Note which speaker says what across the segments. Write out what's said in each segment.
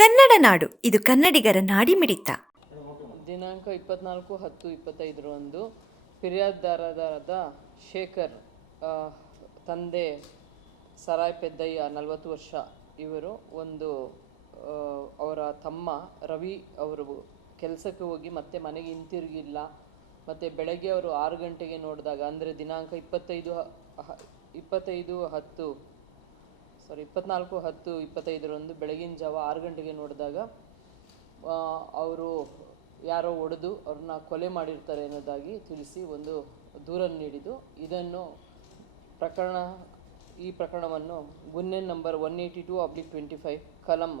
Speaker 1: ಕನ್ನಡ ನಾಡು ಇದು ಕನ್ನಡಿಗರ ನಾಡಿ ಮಿಡಿತ ದಿನಾಂಕ ಇಪ್ಪತ್ನಾಲ್ಕು ಹತ್ತು ಇಪ್ಪತ್ತೈದರಂದು ಫಿರ್ಯಾದುದಾರರಾದ ಶೇಖರ್ ತಂದೆ ಸರಾಯ್ ಪೆದ್ದಯ್ಯ ನಲವತ್ತು ವರ್ಷ ಇವರು ಒಂದು ಅವರ ತಮ್ಮ ರವಿ ಅವರು ಕೆಲಸಕ್ಕೆ ಹೋಗಿ ಮತ್ತೆ ಮನೆಗೆ ಹಿಂತಿರುಗಿಲ್ಲ ಮತ್ತು ಬೆಳಗ್ಗೆ ಅವರು ಆರು ಗಂಟೆಗೆ ನೋಡಿದಾಗ ಅಂದರೆ ದಿನಾಂಕ ಇಪ್ಪತ್ತೈದು ಇಪ್ಪತ್ತೈದು ಹತ್ತು ಸಾರಿ ಇಪ್ಪತ್ನಾಲ್ಕು ಹತ್ತು ಇಪ್ಪತ್ತೈದರಂದು ಬೆಳಗಿನ ಜಾವ ಆರು ಗಂಟೆಗೆ ನೋಡಿದಾಗ ಅವರು ಯಾರೋ ಒಡೆದು ಅವ್ರನ್ನ ಕೊಲೆ ಮಾಡಿರ್ತಾರೆ ಅನ್ನೋದಾಗಿ ತಿಳಿಸಿ ಒಂದು ದೂರನ್ನು ನೀಡಿದ್ದು ಇದನ್ನು ಪ್ರಕರಣ ಈ ಪ್ರಕರಣವನ್ನು ಗುನ್ನೆನ್ number one eighty two oblique twenty five ಕಲಂ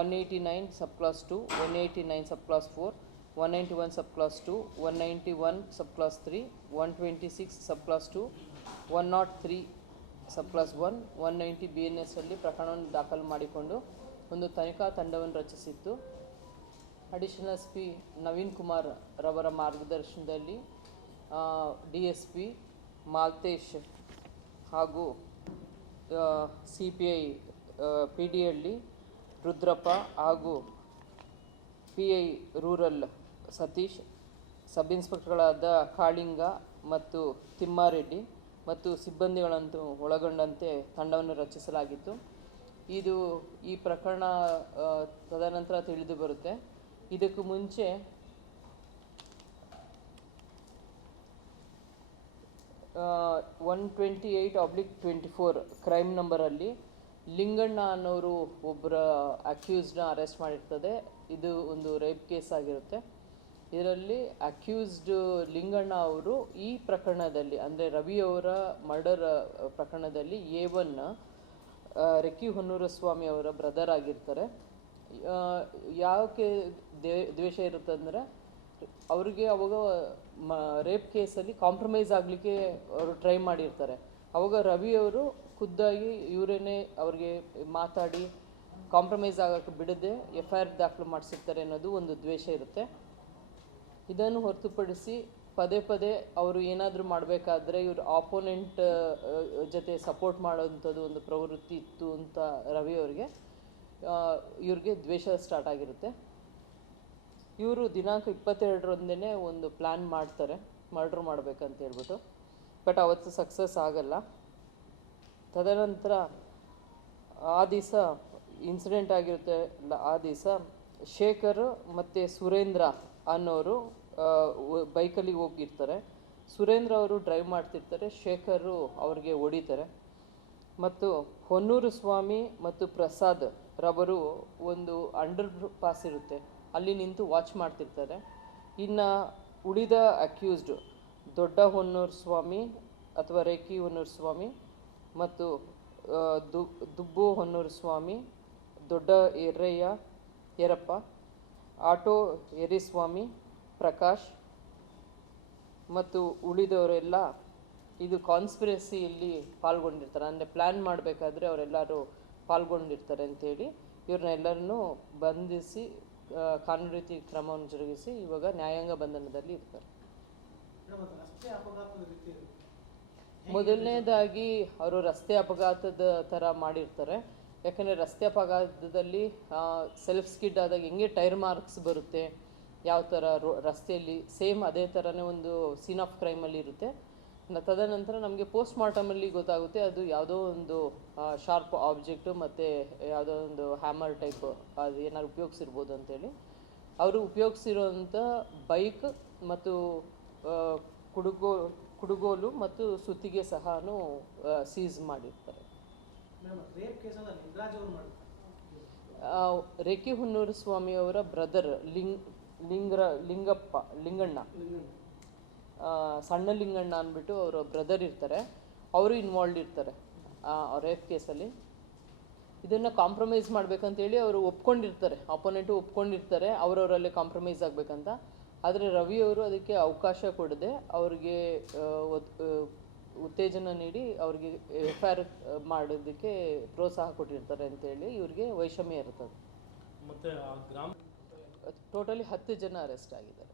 Speaker 1: one eighty nine sub clause two one eighty nine sub clause four one ninety one sub clause two one ninety one sub clause three one twenty six sub clause two one naught three sub clause one one ninety B N S ಅಲ್ಲಿ ಪ್ರಕರಣವನ್ನು ದಾಖಲು ಮಾಡಿಕೊಂಡು ಒಂದು ತನಿಖಾ ತಂಡವನ್ನು ರಚಿಸಿತ್ತು additional S P Naveen Kumar ರವರ ಮಾರ್ಗದರ್ಶನದಲ್ಲಿ D S P Malthesh ಹಾಗೂ ಸಿ ಪಿ ಐ ಪಿ ಡಿಯಲ್ಲಿ ರುದ್ರಪ್ಪ ಹಾಗೂ P I rural Satish sub ಇನ್ಸ್ಪೆಕ್ಟರ್ಗಳಾದ Kalinga ಮತ್ತು ತಿಮ್ಮಾರೆಡ್ಡಿ ಮತ್ತು ಸಿಬ್ಬಂದಿಗಳನ್ನು ಒಳಗೊಂಡಂತೆ ತಂಡವನ್ನು ರಚಿಸಲಾಗಿತ್ತು ಇದು ಈ ಪ್ರಕರಣ ತದನಂತರ ತಿಳಿದು ಬರುತ್ತೆ ಇದಕ್ಕೂ ಮುಂಚೆ one twenty eight oblique twenty four crime ನಂಬರಲ್ಲಿ Linganna ಅನ್ನೋರು ಒಬ್ಬರ ಅಕ್ಯೂಸ್ಡ್ನ ಅರೆಸ್ಟ್ ಮಾಡಿರ್ತದೆ ಇದು ಒಂದು ರೇಪ್ ಕೇಸ್ ಆಗಿರುತ್ತೆ ಇದರಲ್ಲಿ ಅಕ್ಯೂಸ್ಡ್ ಲಿಂಗಣ್ಣ ಅವರು ಈ ಪ್ರಕರಣದಲ್ಲಿ ಅಂದರೆ ರವಿಯವರ ಮರ್ಡರ್ ಪ್ರಕರಣದಲ್ಲಿ ಎ ಒನ್ ರೆಕ್ಕಿ ಸ್ವಾಮಿ ಅವರ ಬ್ರದರ್ ಆಗಿರ್ತಾರೆ ಯಾಕೆ ದ್ವೇಷ ದ್ವೇಷ ಇರುತ್ತಂದರೆ ಅವರಿಗೆ ಅವಾಗ ಮ ರೇಪ್ ಕೇಸಲ್ಲಿ ಕಾಂಪ್ರಮೈಸ್ ಆಗಲಿಕ್ಕೆ ಅವರು ಟ್ರೈ ಮಾಡಿರ್ತಾರೆ ಅವಾಗ ರವಿಯವರು ಖುದ್ದಾಗಿ ಇವರೇನೇ ಅವ್ರಿಗೆ ಮಾತಾಡಿ ಕಾಂಪ್ರಮೈಸ್ ಆಗೋಕ್ಕೆ ಬಿಡದೆ ಎಫ್ ಐ ಆರ್ ದಾಖಲು ಮಾಡಿಸಿರ್ತಾರೆ ಅನ್ನೋದು ಒಂದು ದ್ವೇಷ ಇರುತ್ತೆ ಇದನ್ನು ಹೊರತುಪಡಿಸಿ ಪದೇ ಪದೇ ಅವರು ಏನಾದರೂ ಮಾಡಬೇಕಾದ್ರೆ ಇವ್ರ ಆಪೋನೆಂಟ್ ಜೊತೆ ಸಪೋರ್ಟ್ ಮಾಡೋವಂಥದ್ದು ಒಂದು ಪ್ರವೃತ್ತಿ ಇತ್ತು ಅಂತ ರವಿ ಅವರಿಗೆ ಇವ್ರಿಗೆ ದ್ವೇಷ ಸ್ಟಾರ್ಟ್ ಆಗಿರುತ್ತೆ ಇವರು ದಿನಾಂಕ ಇಪ್ಪತ್ತೆರಡರೊಂದೇ ಒಂದು ಪ್ಲ್ಯಾನ್ ಮಾಡ್ತಾರೆ ಮರ್ಡ್ರ್ ಮಾಡಬೇಕಂತ ಹೇಳ್ಬಿಟ್ಟು ಬಟ್ ಅವತ್ತು ಸಕ್ಸಸ್ ಆಗಲ್ಲ ತದನಂತರ ಆ ದಿವಸ ಇನ್ಸಿಡೆಂಟ್ ಆಗಿರುತ್ತೆ ಆ ದಿವಸ ಶೇಖರ್ ಮತ್ತು ಸುರೇಂದ್ರ ಅನ್ನೋರು ಬೈಕಲ್ಲಿ ಹೋಗಿರ್ತಾರೆ ಸುರೇಂದ್ರ ಅವರು ಡ್ರೈವ್ ಮಾಡ್ತಿರ್ತಾರೆ ಶೇಖರು ಅವ್ರಿಗೆ ಹೊಡಿತಾರೆ ಮತ್ತು ಹೊನ್ನೂರು ಸ್ವಾಮಿ ಮತ್ತು ಪ್ರಸಾದ್ ರವರು ಒಂದು ಅಂಡರ್ ಪಾಸ್ ಇರುತ್ತೆ ಅಲ್ಲಿ ನಿಂತು ವಾಚ್ ಮಾಡ್ತಿರ್ತಾರೆ ಇನ್ನು ಉಳಿದ ಅಕ್ಯೂಸ್ಡ್ ದೊಡ್ಡ ಹೊನ್ನೂರು ಸ್ವಾಮಿ ಅಥವಾ ರೇಖಿ ಹೊನ್ನೂರು ಸ್ವಾಮಿ ಮತ್ತು ದುಬ್ಬು ಹೊನ್ನೂರು ಸ್ವಾಮಿ ದೊಡ್ಡ ಎರ್ರಯ್ಯ ಯರಪ್ಪ ಆಟೋ ಸ್ವಾಮಿ ಪ್ರಕಾಶ್ ಮತ್ತು ಉಳಿದವರೆಲ್ಲ ಇದು ಕಾನ್ಸ್ಪಿರಸಿಯಲ್ಲಿ ಪಾಲ್ಗೊಂಡಿರ್ತಾರೆ ಅಂದರೆ ಪ್ಲ್ಯಾನ್ ಮಾಡಬೇಕಾದ್ರೆ ಅವರೆಲ್ಲರೂ ಪಾಲ್ಗೊಂಡಿರ್ತಾರೆ ಅಂತೇಳಿ ಇವ್ರನ್ನೆಲ್ಲರನ್ನು ಬಂಧಿಸಿ ಕಾನೂನು ರೀತಿ ಕ್ರಮವನ್ನು ಜರುಗಿಸಿ ಇವಾಗ ನ್ಯಾಯಾಂಗ ಬಂಧನದಲ್ಲಿ ಇರ್ತಾರೆ ಮೊದಲನೇದಾಗಿ ಅವರು ರಸ್ತೆ ಅಪಘಾತದ ಥರ ಮಾಡಿರ್ತಾರೆ ಯಾಕಂದರೆ ರಸ್ತೆ ಅಪಘಾತದಲ್ಲಿ ಸೆಲ್ಫ್ ಸ್ಕಿಡ್ ಆದಾಗ ಹೆಂಗೆ ಟೈರ್ ಮಾರ್ಕ್ಸ್ ಬರುತ್ತೆ ಯಾವ ಥರ ರೋ ರಸ್ತೆಯಲ್ಲಿ ಸೇಮ್ ಅದೇ ಥರನೇ ಒಂದು ಸೀನ್ ಆಫ್ ಕ್ರೈಮಲ್ಲಿ ಇರುತ್ತೆ ತದನಂತರ ನಮಗೆ ಪೋಸ್ಟ್ ಮಾರ್ಟಮಲ್ಲಿ ಗೊತ್ತಾಗುತ್ತೆ ಅದು ಯಾವುದೋ ಒಂದು ಶಾರ್ಪ್ ಆಬ್ಜೆಕ್ಟು ಮತ್ತು ಯಾವುದೋ ಒಂದು ಹ್ಯಾಮರ್ ಟೈಪ್ ಅದು ಏನಾದ್ರು ಉಪಯೋಗಿಸಿರ್ಬೋದು ಅಂತೇಳಿ ಅವರು ಉಪಯೋಗಿಸಿರೋಂಥ ಬೈಕ್ ಮತ್ತು ಕುಡುಗೋ ಕುಡುಗೋಲು ಮತ್ತು ಸುತ್ತಿಗೆ ಸಹ ಸೀಸ್ ಮಾಡಿರ್ತಾರೆ ರೇಖಿ ಹುನ್ನೂರು ಸ್ವಾಮಿಯವರ ಬ್ರದರ್ ಲಿಂಗ್ ಲಿಂಗರ ಲಿಂಗಪ್ಪ ಲಿಂಗಣ್ಣ ಸಣ್ಣ ಲಿಂಗಣ್ಣ ಅಂದ್ಬಿಟ್ಟು ಅವರ ಬ್ರದರ್ ಇರ್ತಾರೆ ಅವರು ಇನ್ವಾಲ್ವ್ ಇರ್ತಾರೆ ರೇಪ್ ಕೇಸಲ್ಲಿ ಇದನ್ನು ಕಾಂಪ್ರಮೈಸ್ ಮಾಡ್ಬೇಕಂತೇಳಿ ಅವರು ಒಪ್ಕೊಂಡಿರ್ತಾರೆ ಅಪೋನೆಂಟು ಒಪ್ಕೊಂಡಿರ್ತಾರೆ ಅವರವರಲ್ಲೇ ಕಾಂಪ್ರಮೈಸ್ ಆಗಬೇಕಂತ ಆದರೆ ರವಿಯವರು ಅದಕ್ಕೆ ಅವಕಾಶ ಕೊಡದೆ ಅವರಿಗೆ ಉತ್ತೇಜನ ನೀಡಿ ಅವ್ರಿಗೆ ಎಫ್ ಐ ಆರ್ ಮಾಡೋದಕ್ಕೆ ಪ್ರೋತ್ಸಾಹ ಕೊಟ್ಟಿರ್ತಾರೆ ಅಂತೇಳಿ ಇವ್ರಿಗೆ ವೈಷಮ್ಯ ಇರ್ತದೆ ಮತ್ತೆ ಗ್ರಾಮ ಟೋಟಲಿ ಹತ್ತು ಜನ ಅರೆಸ್ಟ್ ಆಗಿದ್ದಾರೆ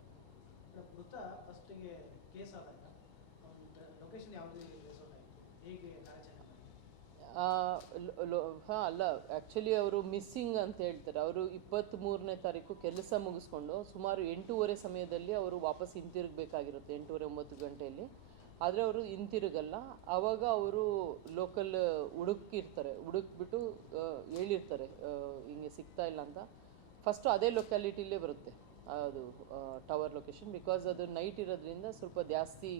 Speaker 1: ಹಾಂ ಅಲ್ಲ ಆ್ಯಕ್ಚುಲಿ ಅವರು ಮಿಸ್ಸಿಂಗ್ ಅಂತ ಹೇಳ್ತಾರೆ ಅವರು ಇಪ್ಪತ್ತ್ಮೂರನೇ ತಾರೀಕು ಕೆಲಸ ಮುಗಿಸ್ಕೊಂಡು ಸುಮಾರು ಎಂಟೂವರೆ ಸಮಯದಲ್ಲಿ ಅವರು ವಾಪಸ್ ಹಿಂತಿರುಗಬೇಕಾಗಿರುತ್ತೆ ಎಂಟೂವರೆ ಒಂಬತ್ತು ಗಂಟೆಯಲ್ಲಿ ಆದರೆ ಅವರು ಹಿಂತಿರುಗಲ್ಲ ಆವಾಗ ಅವರು ಲೋಕಲ್ ಹುಡುಕಿರ್ತಾರೆ ಹುಡುಕ್ಬಿಟ್ಟು ಹೇಳಿರ್ತಾರೆ ಹಿಂಗೆ ಸಿಗ್ತಾ ಇಲ್ಲ ಅಂತ ಫಸ್ಟು ಅದೇ ಲೊಕ್ಯಾಲಿಟಿಲೇ ಬರುತ್ತೆ ಅದು ಟವರ್ ಲೊಕೇಶನ್ ಬಿಕಾಸ್ ಅದು ನೈಟ್ ಇರೋದ್ರಿಂದ ಸ್ವಲ್ಪ ಜಾಸ್ತಿ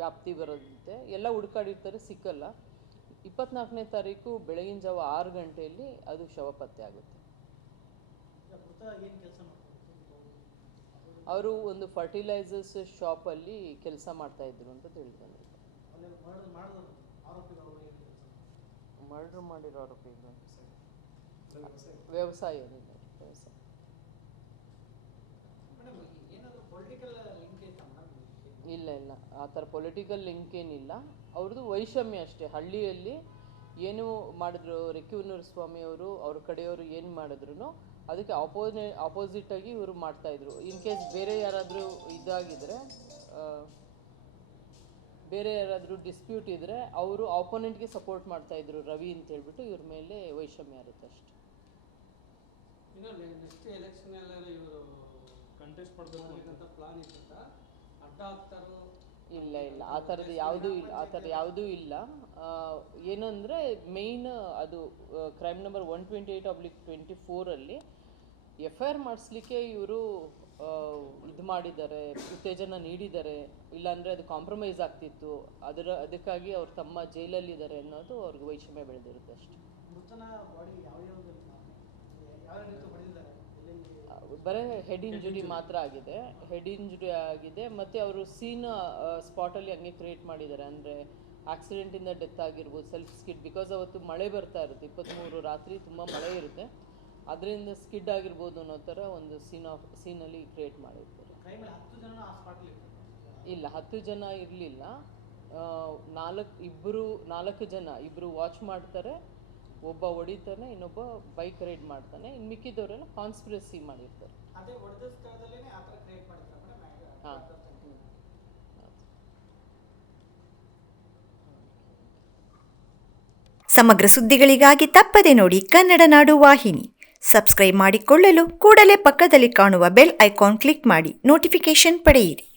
Speaker 1: ವ್ಯಾಪ್ತಿ ಬರುತ್ತೆ ಎಲ್ಲ ಹುಡುಕಾಡಿರ್ತಾರೆ ಸಿಕ್ಕಲ್ಲ ಇಪ್ಪತ್ನಾಲ್ಕನೇ ತಾರೀಕು ಬೆಳಗಿನ ಜಾವ ಆರು ಗಂಟೆಯಲ್ಲಿ ಅದು ಶವ ಪತ್ತೆ ಆಗುತ್ತೆ ಅವರು ಒಂದು ಫರ್ಟಿಲೈಸರ್ಸ್ ಶಾಪಲ್ಲಿ ಕೆಲಸ ಇದ್ರು ಅಂತ ತಿಳಿದು ಮರ್ಡರ್ ಮಾಡಿರೋ ವ್ಯವಸಾಯ ವ್ಯವಸಾಯ ಇಲ್ಲ ಇಲ್ಲ ಆ ಥರ ಪೊಲಿಟಿಕಲ್ ಲಿಂಕ್ ಏನಿಲ್ಲ ಅವ್ರದ್ದು ವೈಷಮ್ಯ ಅಷ್ಟೇ ಹಳ್ಳಿಯಲ್ಲಿ ಏನು ಮಾಡಿದ್ರು ಸ್ವಾಮಿ ಸ್ವಾಮಿಯವರು ಅವ್ರ ಕಡೆಯವರು ಏನು ಮಾಡಿದ್ರು ಅದಕ್ಕೆ ಆಗಿ ಆಗಿ ಇವರು ಇದ್ರು ಇನ್ ಕೇಸ್ ಬೇರೆ ಯಾರಾದರೂ ಇದಾಗಿದ್ರೆ ಬೇರೆ ಯಾರಾದರೂ ಡಿಸ್ಪ್ಯೂಟ್ ಇದ್ರೆ ಅವರು ಗೆ ಸಪೋರ್ಟ್ ಮಾಡ್ತಾ ಇದ್ರು ರವಿ ಅಂತ ಹೇಳ್ಬಿಟ್ಟು ಇವ್ರ ಮೇಲೆ ವೈಷಮ್ಯ ಇರುತ್ತೆ ಅಷ್ಟೇ ಇಲ್ಲ ಇಲ್ಲ ಆ ಥರದ್ದು ಯಾವುದೂ ಇಲ್ಲ ಆ ಥರ ಯಾವುದೂ ಇಲ್ಲ ಏನಂದರೆ ಮೇಯ್ನ್ ಅದು crime number one twenty eight oblique twenty ಫೋರಲ್ಲಿ F I R ಮಾಡಿಸ್ಲಿಕ್ಕೆ ಇವರು ಇದು ಮಾಡಿದ್ದಾರೆ ಉತ್ತೇಜನ ನೀಡಿದ್ದಾರೆ ಇಲ್ಲಾಂದರೆ ಅದು ಕಾಂಪ್ರಮೈಸ್ ಆಗ್ತಿತ್ತು ಅದರ ಅದಕ್ಕಾಗಿ ಅವ್ರು ತಮ್ಮ ಜೈಲಲ್ಲಿದ್ದಾರೆ ಅನ್ನೋದು ಅವ್ರಿಗೆ ವೈಷಮ್ಯ ಬೆಳೆದಿರುತ್ತೆ ಅಷ್ಟೆ ಬರೀ ಹೆಡ್ ಇಂಜುರಿ ಮಾತ್ರ ಆಗಿದೆ ಹೆಡ್ ಇಂಜುರಿ ಆಗಿದೆ ಮತ್ತು ಅವರು ಸೀನ್ ಸ್ಪಾಟಲ್ಲಿ ಹಂಗೆ ಕ್ರಿಯೇಟ್ ಮಾಡಿದ್ದಾರೆ ಅಂದರೆ ಆಕ್ಸಿಡೆಂಟಿಂದ ಡೆತ್ ಆಗಿರ್ಬೋದು ಸೆಲ್ಫ್ ಸ್ಕಿಡ್ ಬಿಕಾಸ್ ಅವತ್ತು ಮಳೆ ಬರ್ತಾ ಇರುತ್ತೆ ಇಪ್ಪತ್ತ್ಮೂರು ರಾತ್ರಿ ತುಂಬ ಮಳೆ ಇರುತ್ತೆ ಅದರಿಂದ ಸ್ಕಿಡ್ ಆಗಿರ್ಬೋದು ಅನ್ನೋ ಥರ ಒಂದು ಸೀನ್ ಆಫ್ ಸೀನಲ್ಲಿ ಕ್ರಿಯೇಟ್ ಮಾಡಿರ್ತಾರೆ ಇಲ್ಲ ಹತ್ತು ಜನ ಇರಲಿಲ್ಲ ನಾಲ್ಕು ಇಬ್ಬರು ನಾಲ್ಕು ಜನ ಇಬ್ಬರು ವಾಚ್ ಮಾಡ್ತಾರೆ ಒಬ್ಬ ಹೊಡಿತಾನೆ ಇನ್ನೊಬ್ಬ ಬೈಕ್ ರೈಡ್ ಮಾಡ್ತಾನೆ ಇನ್ನು ಮಿಕ್ಕಿದವರೆಲ್ಲ ಕಾನ್ಸ್ಪಿರಸಿ ಮಾಡಿರ್ತಾರೆ ಹಾಂ ಸಮಗ್ರ ಸುದ್ದಿಗಳಿಗಾಗಿ ತಪ್ಪದೆ ನೋಡಿ ಕನ್ನಡ ನಾಡು ವಾಹಿನಿ ಸಬ್ಸ್ಕ್ರೈಬ್ ಮಾಡಿಕೊಳ್ಳಲು ಕೂಡಲೇ ಪಕ್ಕದಲ್ಲಿ ಕಾಣುವ ಬೆಲ್ ಐಕಾನ್ ಕ್ಲಿಕ್ ಮಾಡಿ ನೋಟಿಫಿಕೇಶನ್ ಪಡೆಯಿರಿ